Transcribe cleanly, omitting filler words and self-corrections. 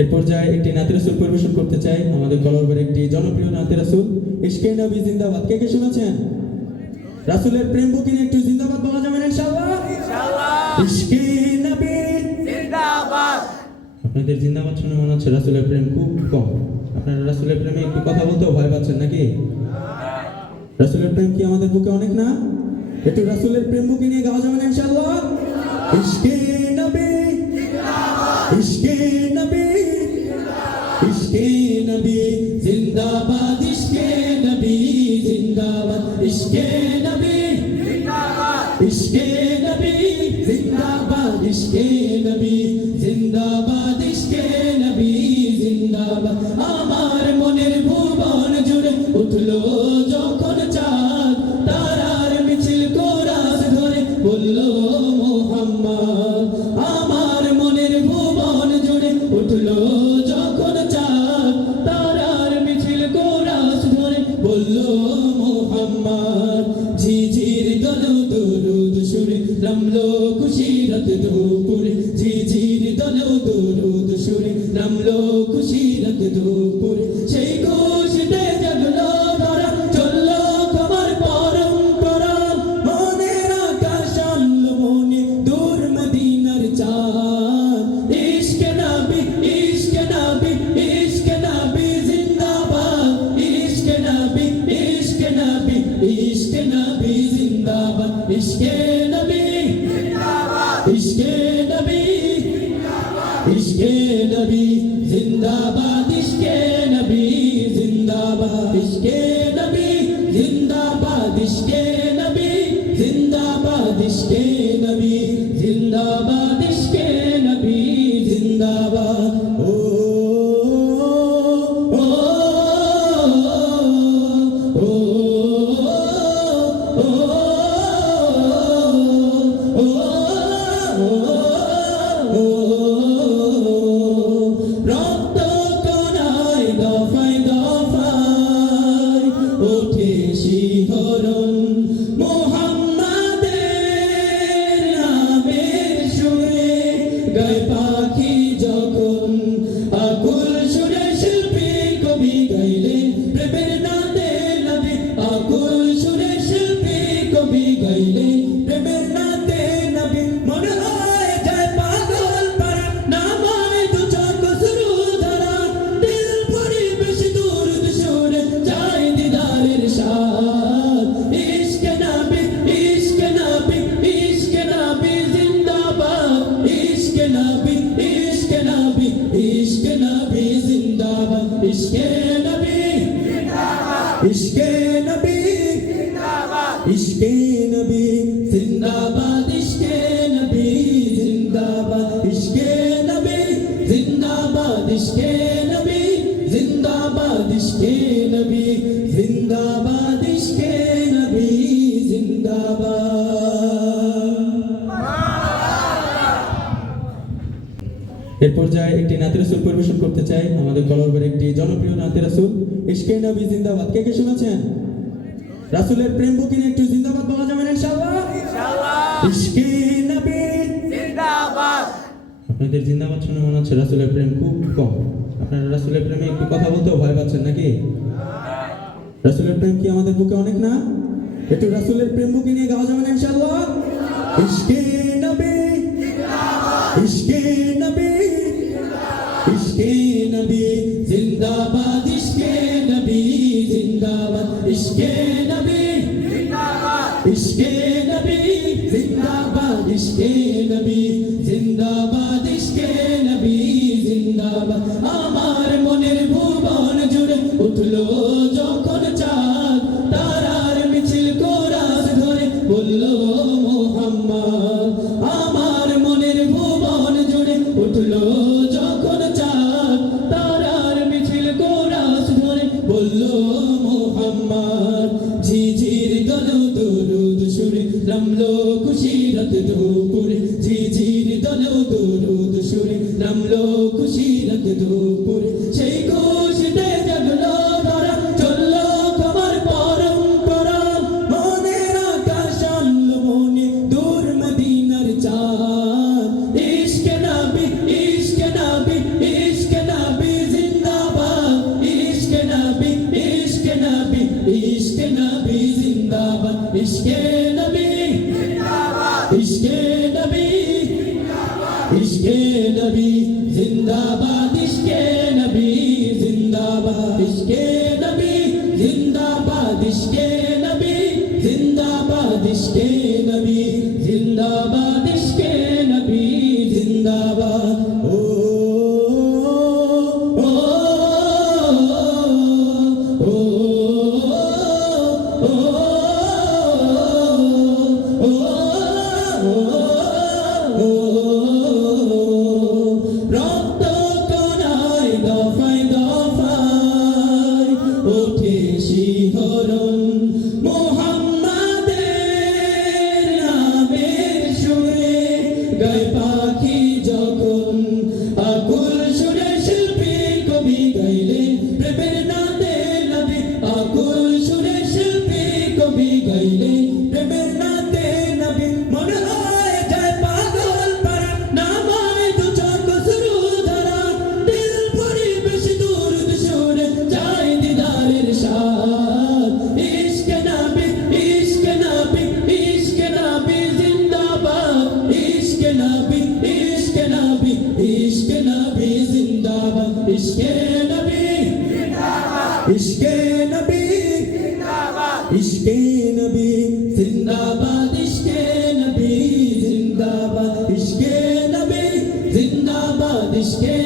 এর পর্যায়ে একটি নাতে রাসূল পরিবেশন করতে চাই আমাদের কলরবের একটি জনপ্রিয় নাতে রাসূল ইশকে নবী জিন্দাবাদ। কে কে শুনেছেন? রাসূলের প্রেম বুকিনে একটু জিন্দাবাদ বলা যাবে না ইনশাআল্লাহ? ইনশাআল্লাহ। ইশকে নবী জিন্দাবাদ। আপনাদের জিন্দাবাদ শুনে মনে হচ্ছে রাসূলের প্রেম খুব কম। আপনারা রাসূলের প্রেমে একটু কথা বলতেও ভয় পাচ্ছেন নাকি? রাসূলের প্রেম কি আমাদের বুকে অনেক না? একটু রাসূলের প্রেম বুকে নিয়ে গাওয়া যাবে না ইনশাআল্লাহ? ইশকে নবী জিন্দাবাদ। ইশকে নবী ইশকে নবী জিন্দাবাদ। ইশকে নবী জিন্দাবাদ। ইশকে নবী জিন্দাবাদ। ইশকে নবী জিন্দাবাদ। ইশকে নবী জিন্দাবাদ। ইশকে নবী জিন্দাবাদ। আমার মনের ভুবন জুড়ে উঠলো যখন চাঁদ, তারার মিছিল কোরাস ধরে বলল মুহাম্মদ। আমার মনের ভুবন জুড়ে উঠলো যখন চাঁদ, তারার মিছিল কোরাস ধরে বলল মুহাম্মদ। ঝিঝির দোলো দরুদ সুরে নামলো খুশিরত দুপুরে। ঝিঝির দোলো দরুদ সুরে নামলো খুশিরত দুপুরে। সেই খুশিতে জাগলো ধরা, চললো খবর পরম্পরা। মনের আকাশ আনলো মনে দূর মদিনার চাঁদ। ইশকে নবী ইশকে নবী ইশকে নবী জিন্দাবাদ। ইশকে নবী ইশকে নবী ইশকে নবী জিন্দাবাদ। ইশকে নবী জিন্দাবাদ। ইশকে নবী জিন্দাবাদ। ইশকে নবী জিন্দাবাদ। ইশকে নবী জিন্দাবাদ। ইশকে নবী জিন্দাবাদ। ইশকে নবী জিন্দাবাদ। ইশকে নবী জিন্দাবাদ। ইশকে নবী জিন্দাবাদ। ও ও ও রক্ত কণায় দফায় দফায় ওঠে শিহরণ। মুহাম্মাদের নামের সুরে গায় পাখি যখন, আকুল সুরে শিল্পী কবি গাইলে প্রেমের নাতে নবী। আকুল সুরে শিল্পী কবি গাইলে প্রেমের নাতে নবী। মনে হয় যায় পাগল পারা, নামায় দু চোখ শুরু ধরা। দিল পরিবেশ দূর সুরে যায় দিদারের স্বাদ। ইশকে নবী ইশকে নবী ইশকে নবী জিন্দাবাদ। ইশকে নবী ইশকে নবী ইশকে নবী জিন্দাবাদ। ইশকে নবী জিন্দাবাদ। ইশকে নবী জিন্দাবাদ। ইশকে নবী জিন্দাবাদ। ইশকে নবী জিন্দাবাদ। ইশকে নবী জিন্দাবাদ। ইশকে নবী জিন্দাবাদ। ইশকে নবী জিন্দাবাদ। ইশকে নবী জিন্দাবাদ। এর পর্যায়ে একটি নাতে রাসূল পরিবেশন করতে চাই আমাদের কলরবের একটি জনপ্রিয় নাতে রাসূল ইশকে নবী জিন্দাবাদ। কে কে শুনেছেন? রাসূলের প্রেম বুকিনে একটু জিন্দাবাদ বলা যাবে না ইনশাআল্লাহ? ইনশাআল্লাহ। ইশকে নবী জিন্দাবাদ। আপনাদের জিন্দাবাদ শুনে মনে হচ্ছে রাসূলের প্রেম খুব কম। আপনারা রাসূলের প্রেমে একটু কথা বলতেও ভয় পাচ্ছেন নাকি? রাসূলের প্রেম কি আমাদের বুকে অনেক না? একটু রাসূলের প্রেম বুকে নিয়ে গাওয়া যাবে না ইনশাআল্লাহ? ইশকে নবী জিন্দাবাদ। ইশকে নবী জিন্দাবাদ। ইশকে নবী জিন্দাবাদ। ইশকে নবী জিন্দাবাদ। ইশকে নবী জিন্দাবাদ। ইশকে নবী জিন্দাবাদ। ইশকে নবী জিন্দাবাদ। ইশকে নবী জিন্দাবাদ। আমার মনের ভুবন জুড়ে উঠলো যখন চাঁদ, তারার মিছিল কোরাস ধরে বলল মুহাম্মদ। আমার মনের ভুবন জুড়ে উঠলো যখন চাঁদ, তারার মিছিল কোরাস ধরে বলল মুহাম্মদ। ঝিঝির দোলো দরুদ সুরে নামলো খুশিরত দুপুরে। ঝিঝির দোলো দরুদ সুরে নামলো খুশিরত দুপুরে। সেই খুশিতে জাগলো ধরা, চললো খবর পরম্পরা। মনের আকাশ আনলো মনে দূর মদিনার চাঁদ। ইশকে নবী ইশকে নবী ইশকে নবী जिंदाबाद इश्के नबी जिंदाबाद इश्के नबी जिंदाबाद इश्के नबी जिंदाबाद इश्के नबी जिंदाबाद इश्के नबी जिंदाबाद ओ ओ ओ ओ রক্ত কোনায় দফায় দফায় ওঠে শিহরণ মুহাম্মাদের নামের সুরে গায় পাখি যখন আকুল সুরে শিল্পী কবি গাইলে প্রেমের নাতে নবী আকুল সুরে শিল্পী কবি গাইলে প্রেমের নাতে নবী মনে হয় যায় পাগল পারা নামায় দু চোখ শুরু ধরা দিল পরিবেশ দূর সুরে যায় দিদারের স্বাদ ইশকে নবী ইশকে নবী ইশকে নবী জিন্দাবাদ ইশকে নবী ইশকে নবী ইশকে নবী জিন্দাবাদ ইশকে নবী জিন্দাবাদ ইশকে নবী জিন্দাবাদ ইশকে নবী জিন্দাবাদ ইশকে নবী জিন্দাবাদ ইশকে নবী জিন্দাবাদ ইশকে